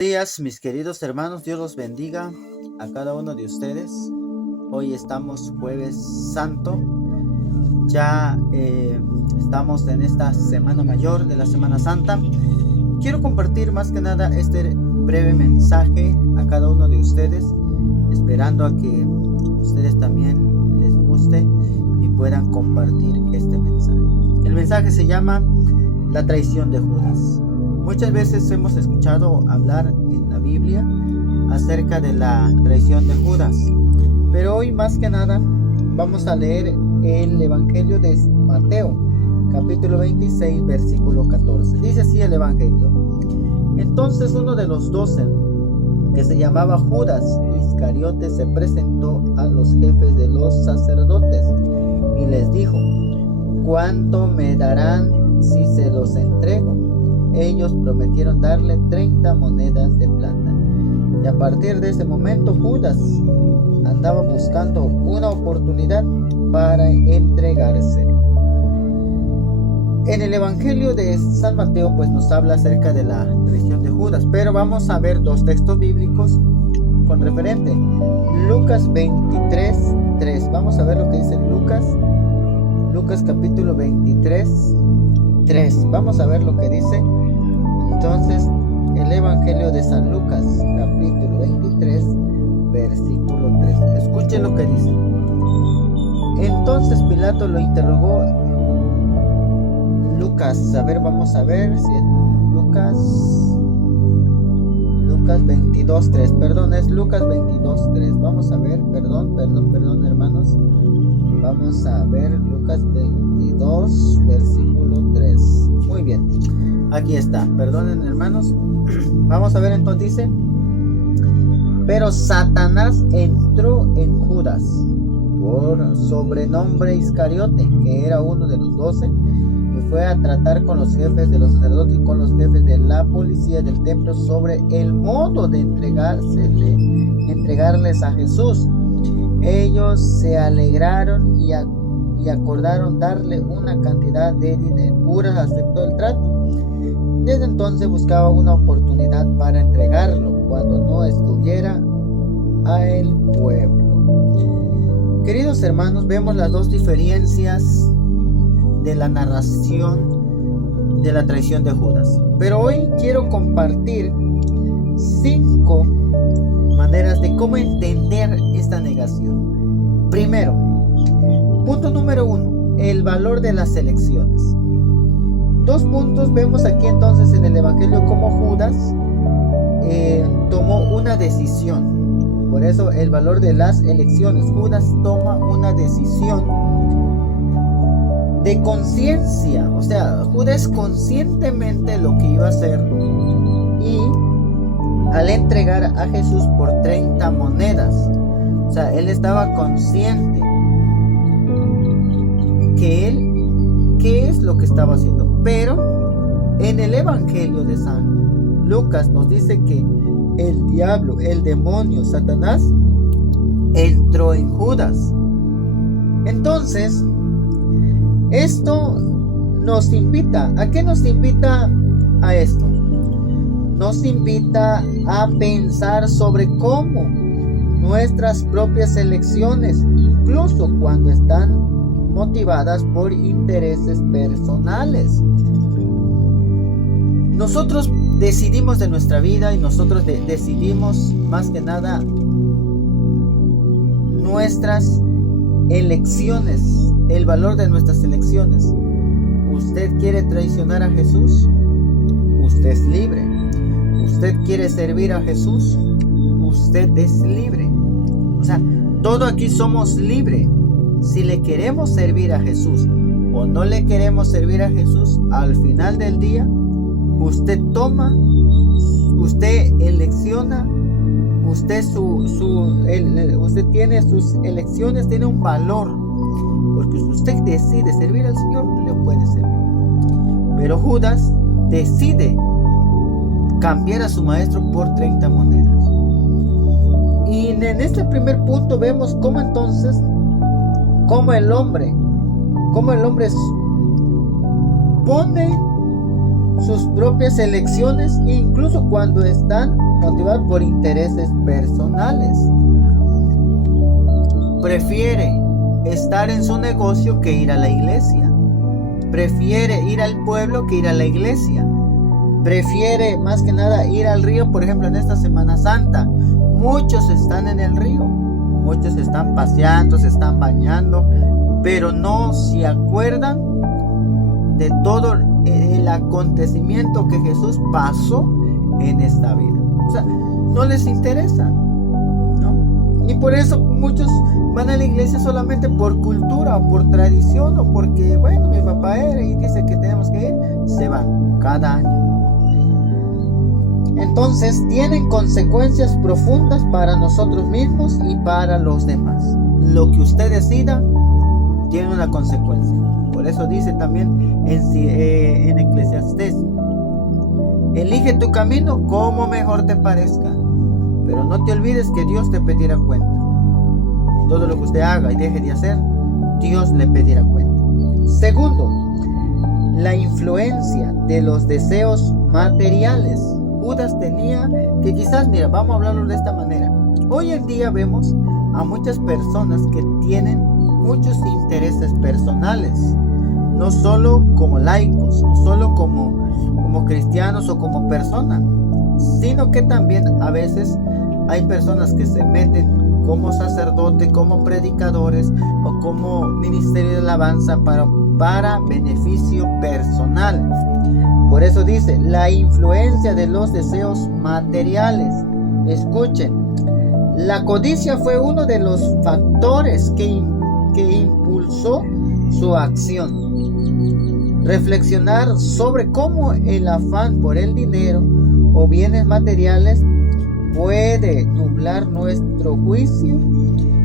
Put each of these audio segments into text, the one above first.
Días, mis queridos hermanos, Dios los bendiga a cada uno de ustedes. Hoy estamos jueves santo, ya estamos en esta semana mayor de la Semana Santa. Quiero compartir más que nada este breve mensaje a cada uno de ustedes, esperando a que ustedes también les guste y puedan compartir este mensaje. El mensaje se llama La traición de Judas. Muchas veces hemos escuchado hablar en la Biblia acerca de la traición de Judas, pero hoy más que nada vamos a leer el Evangelio de Mateo, capítulo 26, versículo 14. Dice así el Evangelio: Entonces uno de los 12, que se llamaba Judas Iscariote, se presentó a los jefes de los sacerdotes y les dijo: ¿Cuánto me darán si se los entrego? Ellos prometieron darle 30 monedas de plata. Y a partir de ese momento Judas andaba buscando una oportunidad para entregarse. En el Evangelio de San Mateo pues nos habla acerca de la traición de Judas, pero vamos a ver dos textos bíblicos con referente. Lucas 23, 3. Vamos a ver lo que dice Lucas capítulo 23, 3. Vamos a ver lo que dice entonces el Evangelio de San Lucas, capítulo 23, versículo 3. Escuchen lo que dice. Entonces Pilato lo interrogó. Lucas, vamos a ver si es Lucas 22, 3. Perdón, es Lucas 22, 3. Vamos a ver, perdón, hermanos. Vamos a ver Lucas 22, versículo 3. Muy bien, aquí está, perdonen hermanos. Vamos a ver entonces, dice: Pero Satanás entró en Judas, por sobrenombre Iscariote, que era uno de los 12, y fue a tratar con los jefes de los sacerdotes y con los jefes de la policía del templo sobre el modo de entregarles a Jesús. Ellos se alegraron y acordaron darle una cantidad de dinero. Judas aceptó el trato. Desde entonces buscaba una oportunidad para entregarlo cuando no estuviera a el pueblo. Queridos hermanos, vemos las dos diferencias de la narración de la traición de Judas. Pero hoy quiero compartir 5 maneras de cómo entender esta negación. Primero, punto número 1, el valor de las elecciones. 2 puntos vemos aquí entonces en el Evangelio cómo Judas tomó una decisión. Por eso el valor de las elecciones. Judas toma una decisión de conciencia. O sea, Judas conscientemente lo que iba a hacer, y al entregar a Jesús por 30 monedas. O sea, él estaba consciente que él, ¿qué es lo que estaba haciendo? Pero en el Evangelio de San Lucas nos dice que el diablo, el demonio, Satanás, entró en Judas. Entonces, esto nos invita, ¿a qué nos invita a esto? Nos invita a pensar sobre cómo nuestras propias elecciones, incluso cuando están motivadas por intereses personales, nosotros decidimos de nuestra vida, y nosotros decidimos más que nada nuestras elecciones, el valor de nuestras elecciones. ¿Usted quiere traicionar a Jesús? Usted es libre. ¿Usted quiere servir a Jesús? Usted es libre. O sea, todo aquí somos libres. Si le queremos servir a Jesús o no le queremos servir a Jesús, al final del día, usted toma, usted elecciona, usted tiene sus elecciones, tiene un valor. Porque si usted decide servir al Señor, le puede servir. Pero Judas decide cambiar a su maestro por 30 monedas. Y en este primer punto vemos cómo entonces, cómo el hombre pone sus propias elecciones, incluso cuando están motivados por intereses personales. Prefiere estar en su negocio que ir a la iglesia. Prefiere ir al pueblo que ir a la iglesia. Prefiere más que nada ir al río, por ejemplo, en esta Semana Santa. Muchos están en el río, muchos están paseando, se están bañando, pero no se acuerdan de todo el acontecimiento que Jesús pasó en esta vida. O sea, no les interesa, ¿no? Y por eso muchos van a la iglesia solamente por cultura o por tradición o porque, bueno, mi papá era y dice que tenemos que ir, se van cada año. Entonces tienen consecuencias profundas para nosotros mismos y para los demás. Lo que usted decida tiene una consecuencia. Por eso dice también en Eclesiastés: elige tu camino como mejor te parezca, pero no te olvides que Dios te pedirá cuenta. Todo lo que usted haga y deje de hacer, Dios le pedirá cuenta. Segundo, la influencia de los deseos materiales. Judas tenía que quizás, mira, vamos a hablarlo de esta manera. Hoy en día vemos a muchas personas que tienen muchos intereses personales, no solo como laicos, no solo como cristianos o como personas, sino que también a veces hay personas que se meten como sacerdote, como predicadores o como ministerio de alabanza para beneficio personal. Por eso dice, la influencia de los deseos materiales. Escuchen, la codicia fue uno de los factores que impulsó su acción. Reflexionar sobre cómo el afán por el dinero o bienes materiales puede nublar nuestro juicio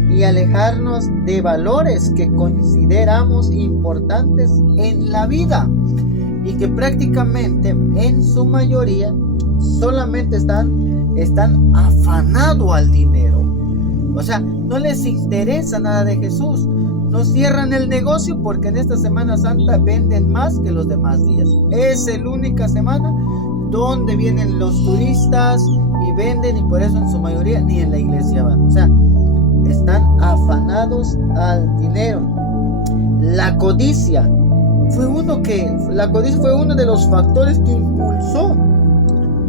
y alejarnos de valores que consideramos importantes en la vida y que prácticamente en su mayoría solamente están afanados al dinero. O sea, no les interesa nada de Jesús. No cierran el negocio porque en esta Semana Santa venden más que los demás días. Es la única semana donde vienen los turistas y venden, y por eso en su mayoría ni en la iglesia van. O sea, están afanados al dinero. La codicia fue uno de los factores que impulsó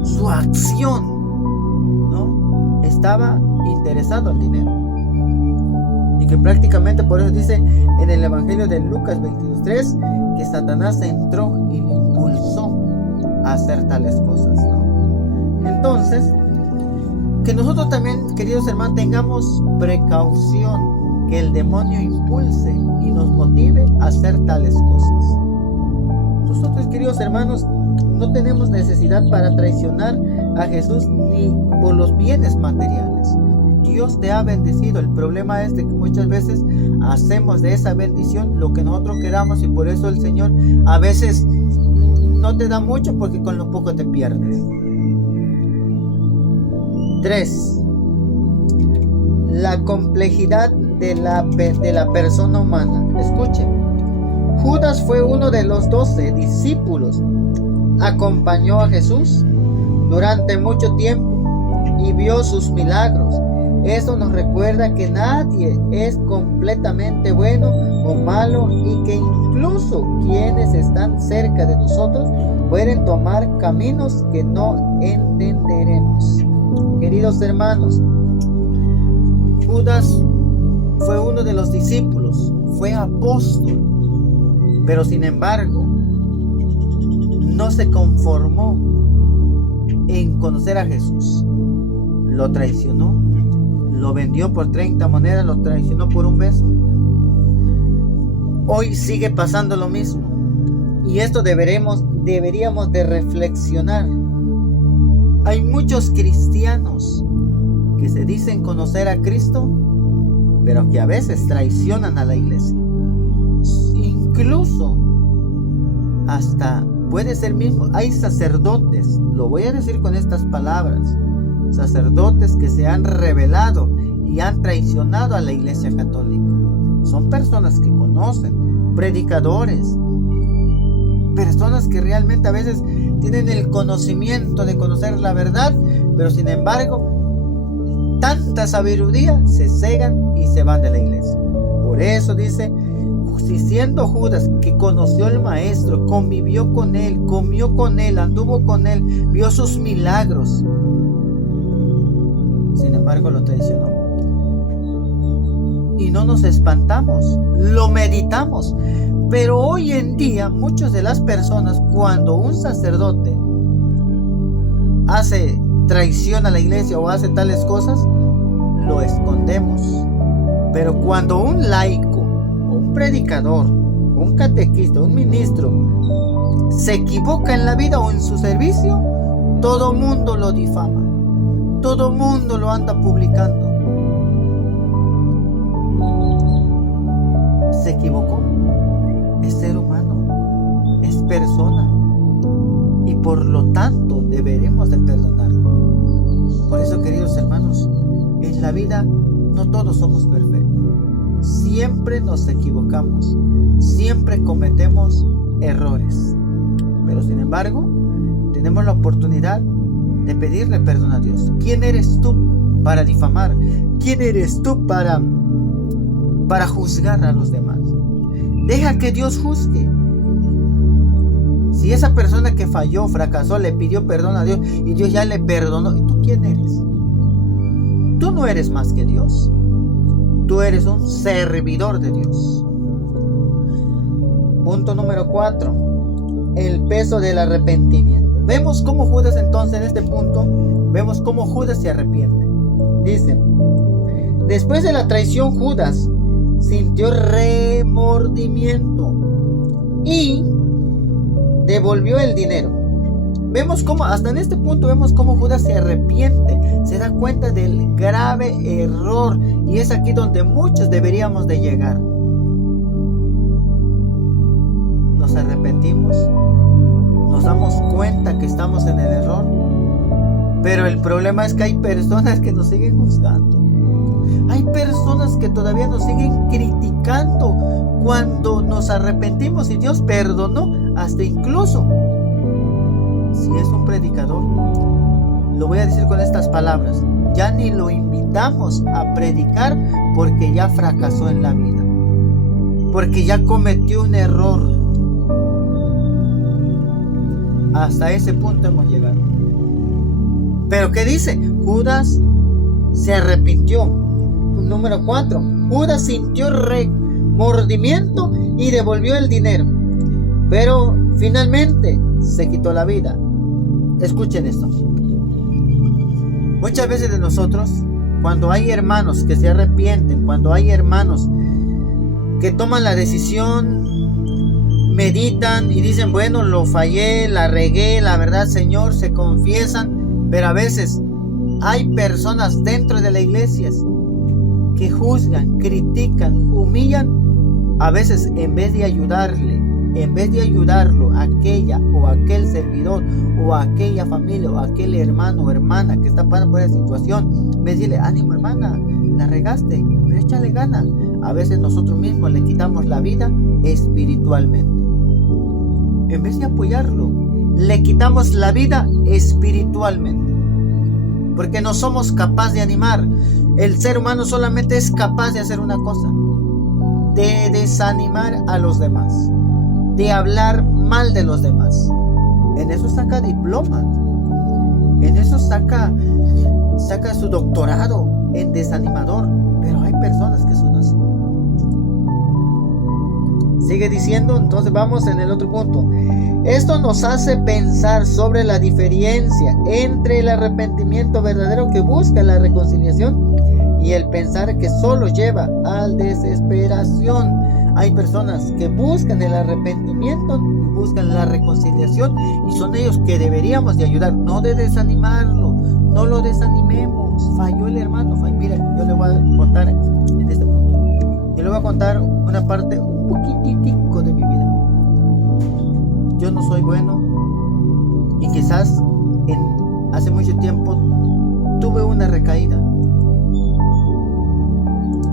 su acción, ¿no? Estaba interesado al dinero. Y que prácticamente por eso dice en el Evangelio de Lucas 22:3 que Satanás entró y le impulsó a hacer tales cosas, ¿no? Entonces, que nosotros también, queridos hermanos, tengamos precaución que el demonio impulse y nos motive a hacer tales cosas. Nosotros, queridos hermanos, no tenemos necesidad para traicionar a Jesús ni por los bienes materiales. Dios te ha bendecido. El problema es de que muchas veces hacemos de esa bendición lo que nosotros queramos, y por eso el Señor a veces no te da mucho porque con lo poco te pierdes. 3. La complejidad de la persona humana. Escuchen, Judas fue uno de los 12 discípulos. Acompañó a Jesús durante mucho tiempo y vio sus milagros. Esto nos recuerda que nadie es completamente bueno o malo, y que incluso quienes están cerca de nosotros pueden tomar caminos que no entenderemos. Queridos hermanos, Judas fue uno de los discípulos, fue apóstol, pero sin embargo no se conformó en conocer a Jesús. Lo traicionó, lo vendió por 30 monedas, lo traicionó por un beso. Hoy sigue pasando lo mismo, y esto deberíamos de reflexionar. Hay muchos cristianos que se dicen conocer a Cristo, pero que a veces traicionan a la iglesia. Incluso hasta puede ser mismo, hay sacerdotes, lo voy a decir con estas palabras, sacerdotes que se han rebelado y han traicionado a la iglesia católica. Son personas que conocen, predicadores, personas que realmente a veces tienen el conocimiento de conocer la verdad, pero sin embargo, tanta sabiduría se cegan y se van de la iglesia. Por eso dice, si siendo Judas, que conoció al maestro, convivió con él, comió con él, anduvo con él, vio sus milagros, sin embargo lo traicionó. Y no nos espantamos, lo meditamos. Pero hoy en día, muchas de las personas, cuando un sacerdote hace traición a la iglesia o hace tales cosas, lo escondemos. Pero cuando un laico, un predicador, un catequista, un ministro se equivoca en la vida o en su servicio, todo mundo lo difama, todo mundo lo anda publicando. Se equivocó, es ser humano, es persona, y por lo tanto deberemos de perdonarlo. Por eso, queridos hermanos, en la vida no todos somos perfectos. Siempre nos equivocamos, siempre cometemos errores, pero sin embargo tenemos la oportunidad de pedirle perdón a Dios. ¿Quién eres tú para difamar? ¿Quién eres tú para juzgar a los demás? Deja que Dios juzgue. Si esa persona que falló, fracasó, le pidió perdón a Dios y Dios ya le perdonó, ¿y tú quién eres? Tú no eres más que Dios. Tú eres un servidor de Dios. Punto número 4. El peso del arrepentimiento. Vemos cómo Judas entonces en este punto, vemos cómo Judas se arrepiente. Dice, después de la traición Judas sintió remordimiento y devolvió el dinero. Vemos cómo, hasta en este punto vemos cómo Judas se arrepiente, se da cuenta del grave error, y es aquí donde muchos deberíamos de llegar. Nos arrepentimos, nos damos cuenta que estamos en el error, pero el problema es que hay personas que nos siguen juzgando. Hay personas que todavía nos siguen criticando cuando nos arrepentimos y Dios perdonó. Hasta incluso si es un predicador, lo voy a decir con estas palabras, ya ni lo invitamos a predicar porque ya fracasó en la vida, porque ya cometió un error. Hasta ese punto hemos llegado. Pero ¿qué dice? Judas se arrepintió. Número 4. Judas sintió remordimiento y devolvió el dinero, pero finalmente se quitó la vida. Escuchen esto. Muchas veces de nosotros, cuando hay hermanos que se arrepienten, cuando hay hermanos que toman la decisión, meditan y dicen, bueno, lo fallé, la regué, la verdad, Señor, se confiesan, pero a veces hay personas dentro de las iglesias que juzgan, critican, humillan. A veces en vez de ayudarle, en vez de ayudarlo a aquella o aquel servidor o a aquella familia o a aquel hermano o hermana que está pasando por esa situación, en vez de decirle, ánimo hermana, la regaste, pero échale ganas, a veces nosotros mismos le quitamos la vida espiritualmente. En vez de apoyarlo, le quitamos la vida espiritualmente, porque no somos capaces de animar. El ser humano solamente es capaz de hacer una cosa: de desanimar a los demás, de hablar mal de los demás. En eso saca diploma, en eso saca su doctorado en desanimador, pero hay personas que son así. Sigue diciendo, entonces vamos en el otro punto. Esto nos hace pensar sobre la diferencia entre el arrepentimiento verdadero que busca la reconciliación y el pensar que solo lleva a la desesperación. Hay personas que buscan el arrepentimiento y buscan la reconciliación, y son ellos que deberíamos de ayudar, no de desanimarlo. No lo desanimemos. Falló el hermano, mira, yo le voy a contar en este punto. Yo le voy a contar una parte un poquitico de mi vida. Yo no soy bueno, y quizás hace mucho tiempo tuve una recaída.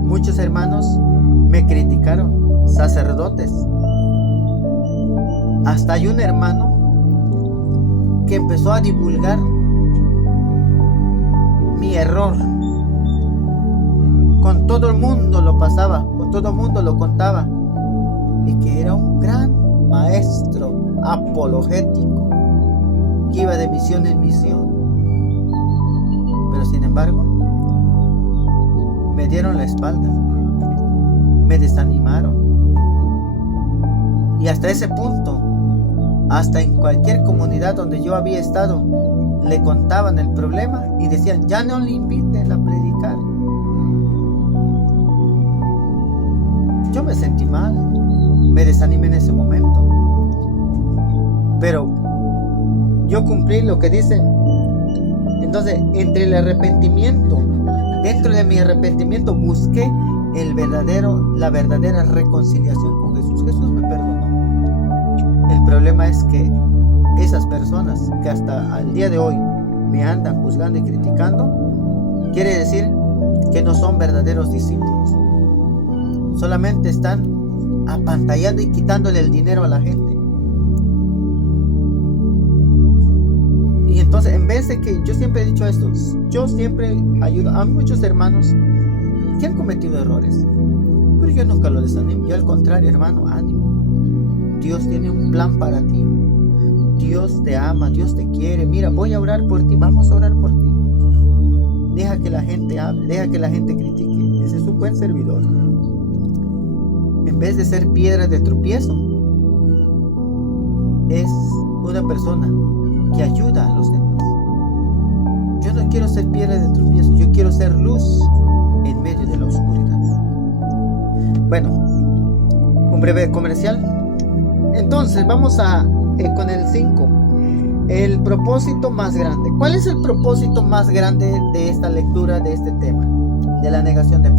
Muchos hermanos me criticaron, sacerdotes, hasta hay un hermano que empezó a divulgar mi error. Con todo el mundo lo pasaba, con todo el mundo lo contaba, y que era un gran maestro apologético que iba de misión en misión. Pero sin embargo, me dieron la espalda, me desanimaron, y hasta ese punto, hasta en cualquier comunidad donde yo había estado, le contaban el problema y decían: ya no le inviten a predicar. Yo me sentí mal, me desanimé en ese momento, pero yo cumplí lo que dicen. Entonces, entre el arrepentimiento, dentro de mi arrepentimiento, busqué la verdadera reconciliación con Jesús. Jesús me perdonó. El problema es que esas personas que hasta al día de hoy me andan juzgando y criticando, quiere decir que no son verdaderos discípulos. Solamente están apantallando y quitándole el dinero a la gente. Y entonces, en vez de que, yo siempre he dicho esto, yo siempre ayudo a muchos hermanos que han cometido errores, pero yo nunca lo desanimo. Yo al contrario, hermano, ánimo. Dios tiene un plan para ti. Dios te ama, Dios te quiere. Mira, voy a orar por ti, vamos a orar por ti. Deja que la gente hable, deja que la gente critique. Ese es un buen servidor. En vez de ser piedra de tropiezo, es una persona que ayuda a los demás. Yo no quiero ser piedra de tropiezo, yo quiero ser luz en medio de la oscuridad. Bueno, un breve comercial. Entonces vamos con el 5. El propósito más grande. ¿Cuál es el propósito más grande de esta lectura, de este tema? De la negación de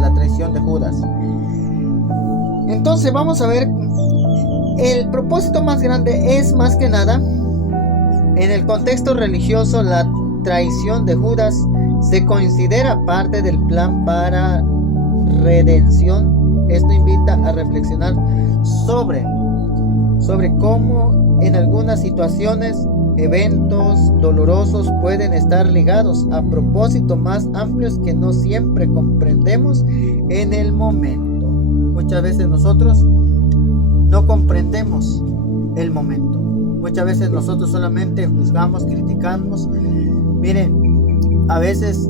la traición de Judas. Entonces vamos a ver. El propósito más grande es, más que nada, en el contexto religioso, la traición de Judas se considera parte del plan para redención. Esto invita a reflexionar sobre cómo en algunas situaciones, eventos dolorosos pueden estar ligados a propósitos más amplios que no siempre comprendemos en el momento. Muchas veces nosotros no comprendemos el momento. Muchas veces nosotros solamente juzgamos, criticamos. Miren, a veces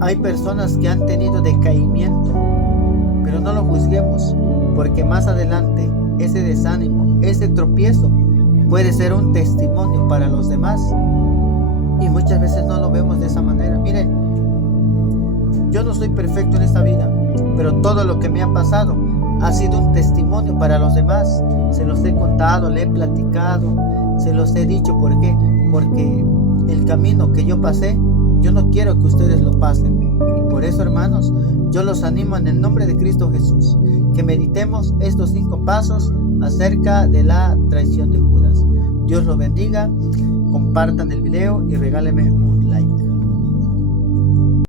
hay personas que han tenido decaimiento, pero no lo juzguemos, porque más adelante ese desánimo, ese tropiezo puede ser un testimonio para los demás, y muchas veces no lo vemos de esa manera. Miren, yo no soy perfecto en esta vida, pero todo lo que me ha pasado ha sido un testimonio para los demás. Se los he contado, le he platicado, se los he dicho. ¿Por qué? Porque el camino que yo pasé, yo no quiero que ustedes lo pasen. Y por eso, hermanos, yo los animo en el nombre de Cristo Jesús, que meditemos estos 5 pasos acerca de la traición de Judas. Dios los bendiga, compartan el video y regálenme un like.